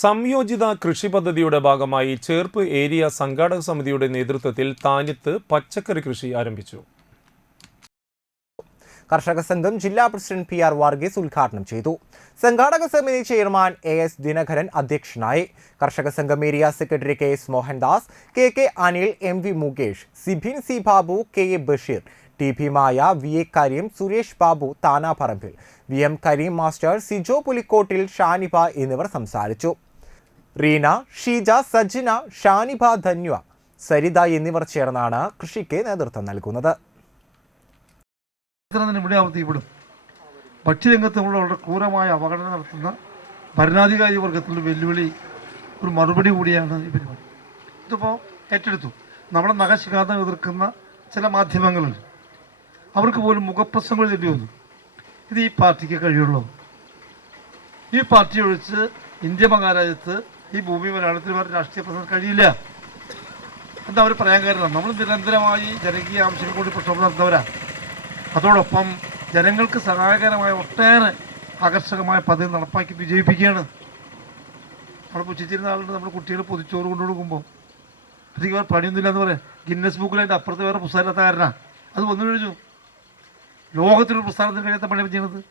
സംയോജിത കൃഷി പദ്ധതിയുടെ ഭാഗമായി ചേർപ്പ് ഏരിയ സംഘാടക സമിതിയുടെ നേതൃത്വത്തിൽ താനിത്ത് പച്ചക്കറി കൃഷി ആരംഭിച്ചു. കർഷക സംഘം ജില്ലാ പ്രസിഡന്റ് പി ആർ വർഗീസ് ഉദ്ഘാടനം ചെയ്തു. സംഘാടക സമിതി ചെയർമാൻ എ എസ് ദിനകരൻ അധ്യക്ഷനായി. കർഷക സംഘം area secretary K S Mohandas K K Anil M V Mukesh Sibin C Babu K A Basheer T P Maya V A Kareem Suresh Babu Thanaparambil. V M Kareem master Sijo Pulikkottil Shaniba എന്നിവർ സംസാരിച്ചു. റീന ഷീജ സജിന ഷാനിബ ധന്യ സരിത എന്നിവർ ചേർന്നാണ് കൃഷിക്ക് നേതൃത്വം നൽകുന്നത്. ഇവിടെ ക്രൂരമായ അവഗണന നടത്തുന്ന ഭരണാധികാരി വർഗത്തിലുള്ള വെല്ലുവിളി ഒരു മറുപടി കൂടിയാണ് ഈ പരിപാടി. ഇതിപ്പോൾ ഏറ്റെടുത്തു. നമ്മുടെ നഖശിഖാന്തം എതിർക്കുന്ന ചില മാധ്യമങ്ങളുണ്ട്. അവർക്ക് പോലും മുഖപ്രസംഗങ്ങൾ ചെല്ലി വന്നു. ഇത് ഈ പാർട്ടിക്ക് കഴിയുള്ളൂ. ഈ പാർട്ടി ഒഴിച്ച് ഇന്ത്യ മഹാരാജ്യത്ത് ഈ ഭൂമി മലയാളത്തിൽ വേറെ രാഷ്ട്രീയ പ്രശ്നം കഴിയില്ല. എന്താ അവർ പറയാൻ കാരണം? നമ്മൾ നിരന്തരമായി ജനകീയ ആവശ്യങ്ങൾ കൂടി പ്രക്ഷോഭം നടത്തുന്നവരാണ് അതോടൊപ്പം ജനങ്ങൾക്ക് സഹായകരമായ ഒട്ടേറെ ആകർഷകമായ പദ്ധതി നടപ്പാക്കി വിജയിപ്പിക്കുകയാണ്. നമ്മൾ പുച്ഛിച്ചിരുന്ന ആളുണ്ട്. നമ്മൾ കുട്ടികൾ പൊതിച്ചോറ് കൊണ്ടു കൊടുക്കുമ്പോൾ അധികം വേറെ പണിയൊന്നുമില്ല എന്ന് പറയാം. ഗിന്നസ് ബുക്കിൽ അതിന്റെ അപ്പുറത്ത് വേറെ പുസ്തകമില്ലാത്ത കാരനാണ് അത് വന്നു കഴിഞ്ഞു. ലോകത്തിലൊരു പ്രസ്ഥാനത്തിന് കഴിയാത്ത പണി ചെയ്യുന്നത്.